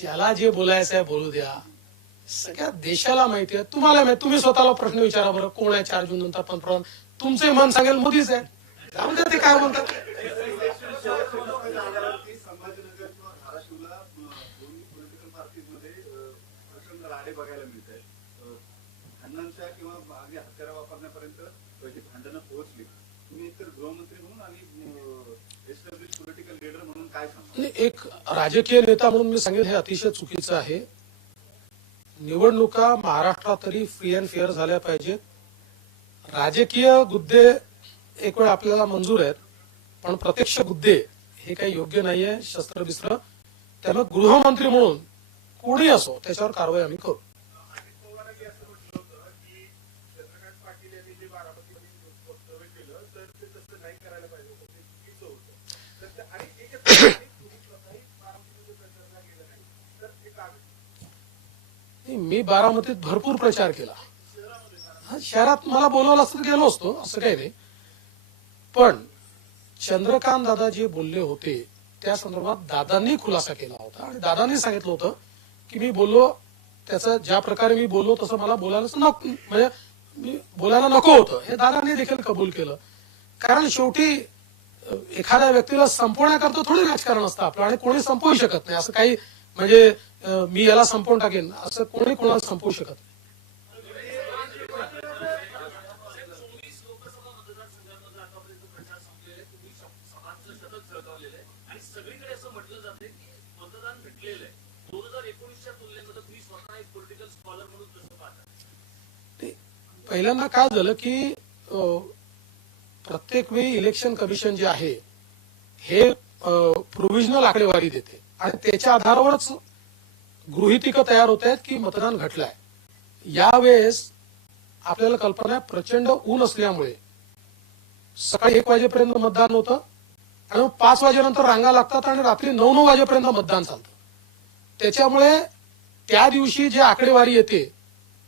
ज्याला जे बोलायचं आहे बोलू द्या सगळ्या देशाला माहिती आहे तुम्हाला माहिती तुम्ही स्वतःला प्रश्न विचारा बरं कोण आहे चार जून नंतर पंतप्रधान तुमचे मन सांगेल मोदीच आहे जाऊ द्या ते काय म्हणतात किंवा धाराशिवला हत्यारा वापरण्यापर्यंत भांडणं पोहोचली तुम्ही एकतर गृहमंत्री म्हणून आणि एस्टॅब्लिश पॉलिटिकल लीडर म्हणून काय सांगा आणि एक राजकीय नेता म्हणून मी सांगेल हे अतिशय चुकीचं आहे. निवडणुका महाराष्ट्रात तरी फ्री अँड फेअर झाल्या पाहिजेत. राजकीय गुद्दे एक वेळ आपल्याला मंजूर आहेत पण प्रत्यक्ष गुद्दे हे काही योग्य नाहीये शस्त्रबिस्त्र. त्यामुळे गृहमंत्री म्हणून कोणी असो त्याच्यावर कारवाई आम्ही करू अजित पवारांनी असं म्हटलं होतं की चंद्रकांत पाटील यांनी जे बारामतीमध्ये वक्तव्य केलं तर ते तसं नाही करायला पाहिजे होतं ते चुकीचं होतं तर ते- आणि एक तुम्ही स्वतःही बारामतीमध्ये प्रचारला गेला नाही तर ते काम नाही, मी बारामतीत भरपूर प्रचार केला. शहरात मला बोलवलं असतं गेलो असतो असं काही नाही. पण चंद्रकांत दादा जे बोलले होते त्या संदर्भात दादांनी खुलासा केला होता. आणि दादांनी सांगितलं होतं की मी बोललो त्याचं ज्या प्रकारे मी बोललो तसं मला बोलायलाच नको म्हणजे मी बोलायला नको होतं. हे दादांनी देखील कबूल केलं. कारण शेवटी एखाद्या व्यक्तीला संपवण्याकरता थोडी राजकारण असतं आपलं आणि कोणी संपवू शकत नाही. असं काही म्हणजे मी याला संपवून टाकेन. असं कोणी कोणाला संपवू शकत नाही. पहिल्यांदा काय झालं की प्रत्येक वेळी इलेक्शन कमिशन जे आहे हे प्रोव्हिजनल आकडेवारी देते. आणि त्याच्या आधारावरच गृहितिक तयार होत आहेत की मतदान घटलंय. यावेळेस आपल्याला कल्पना आहे प्रचंड ऊन असल्यामुळे सकाळी एक वाजेपर्यंत मतदान होतं. आणि मग पाच वाजेनंतर रांगा लागतात आणि रात्री नऊ नऊ वाजेपर्यंत मतदान चालतं. त्याच्यामुळे त्या दिवशी जी आकडेवारी येते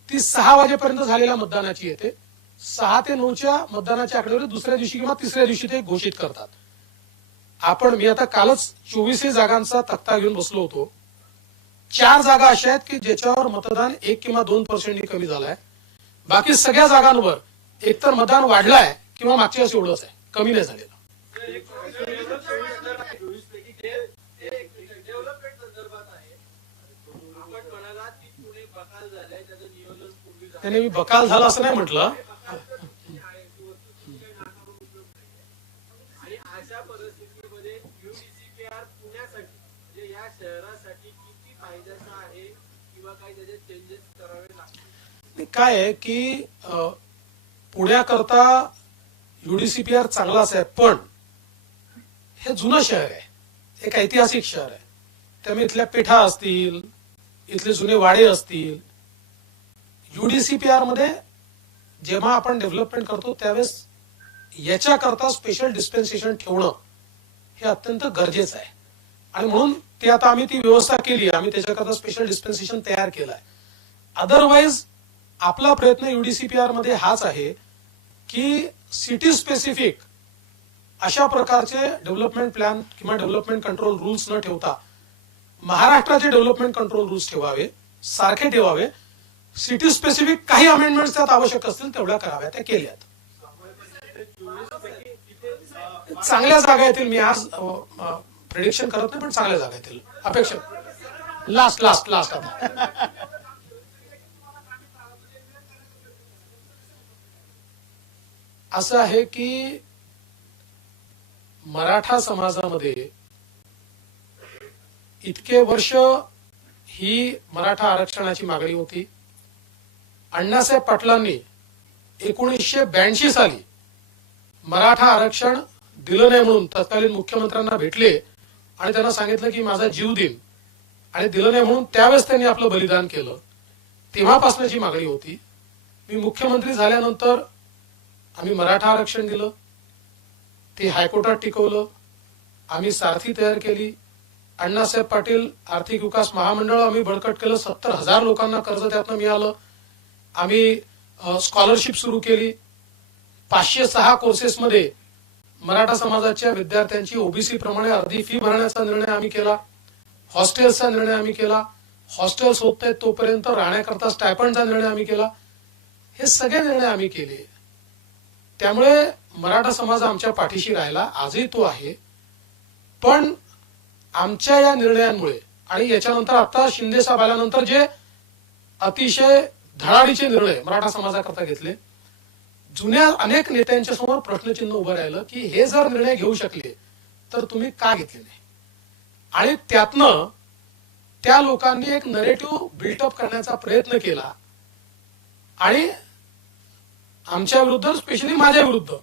ती सहा वाजेपर्यंत झालेल्या मतदानाची येते. सहा ते नऊच्या मतदानाच्या आकडेवारी दुसऱ्या दिवशी किंवा तिसऱ्या दिवशी ते घोषित करतात. आपण मी आता कालच चोवीसही जागांचा तक्ता घेऊन बसलो होतो. चार जागा अशा आहेत की ज्याच्यावर मतदान एक किंवा दोन पर्सेंटनी कमी झालंय. बाकी सगळ्या जागांवर एकतर मतदान वाढलंय किंवा मागच्या वेळेस एवढंच आहे. कमी नाही झालेलं डेव्हलपमेंट संदर्भात आहे आपण म्हणालात की पुणे बकाल झालंय त्याचं नियोजन पूर्वी झालं त्याने मी बकाल झाला असं नाही म्हटलं? आणि अशा परिस्थितीमध्ये युडीसीपीआर पुण्यासाठी म्हणजे या शहरासाठी किती फायद्याचा आहे किंवा काही त्याचे चेंजेस करावे लागतील? ते काय आहे की पुण्याकरता युडीसीपीआर चांगलाच आहे पण हे जुनं शहर आहे. एक ऐतिहासिक शहर आहे. त्यामुळे इथल्या पेठा असतील इथले जुने वाडे असतील. युडीसीपीआरमध्ये जेव्हा आपण डेव्हलपमेंट करतो त्यावेळेस याच्याकरता स्पेशल डिस्पेन्सेशन ठेवणं हे अत्यंत गरजेचं आहे. आणि म्हणून ते आता आम्ही ती व्यवस्था केली आम्ही त्याच्याकरता स्पेशल डिस्पेन्सेशन तयार केलंय अदरवाईज आपला प्रयत्न युडीसीपीआरमध्ये हाच आहे की सिटी स्पेसिफिक अशा प्रकारचे डेव्हलपमेंट प्लॅन किंवा डेव्हलपमेंट कंट्रोल रूल्स न ठेवता महाराष्ट्राचे डेव्हलपमेंट कंट्रोल रूल्स ठेवावे सारखे ठेवावे. सिटी स्पेसिफिक काही अमेंडमेंट त्यात आवश्यक असतील तेवढ्या कराव्या त्या केल्यात. चांगल्या जागा येतील मी आज प्रिडिक्शन करत नाही पण चांगल्या जागा येतील. अपेक्षा. लास्ट लास्ट लास्ट आता. असं आहे की मराठा समाजामध्ये इतके वर्ष ही मराठा आरक्षणाची मागणी होती. अण्णासाहेब पाटलांनी एकोणीसशे ब्याऐंशी साली मराठा आरक्षण दिलं नाही म्हणून तत्कालीन मुख्यमंत्र्यांना भेटले आणि त्यांना सांगितलं की माझा जीव देईन. आणि दिलं नाही म्हणून त्यावेळेस त्यांनी आपलं बलिदान केलं. तेव्हापासूनची मागणी होती. मी मुख्यमंत्री झाल्यानंतर आम्ही मराठा आरक्षण दिलं. ते हायकोर्टात टिकवलं. आम्ही सारथी तयार केली. अण्णासाहेब पाटील आर्थिक विकास महामंडळ आम्ही बळकट केलं. सत्तर हजार लोकांना कर्ज त्यातनं मिळालं. आम्ही स्कॉलरशिप सुरू केली. पाचशे सहा कोर्सेसमध्ये मराठा समाजाच्या विद्यार्थ्यांची ओबीसी प्रमाणे अर्धी फी भरण्याचा निर्णय आम्ही केला. हॉस्टेलचा निर्णय आम्ही केला. हॉस्टेल्स होत आहेत तोपर्यंत राहण्याकरता स्टायपंडचा निर्णय आम्ही केला. हे सगळे निर्णय आम्ही केले. त्यामुळे मराठा समाज आमच्या पाठीशी राहिला. आजही तो आहे. पण आमच्या या निर्णयांमुळे आणि याच्यानंतर आता शिंदे साहेब आल्यानंतर जे अतिशय धडाडीचे निर्णय मराठा समाजाकरता घेतले जुन्या अनेक नेत्यांच्या समोर प्रश्नचिन्ह उभं राहिलं की हे जर निर्णय घेऊ शकले तर तुम्ही का घेतले नाही? आणि त्यातनं त्या लोकांनी एक नरेटिव्ह बिल्टअप करण्याचा प्रयत्न केला. आणि आमच्या विरुद्ध स्पेशली माझ्या विरुद्ध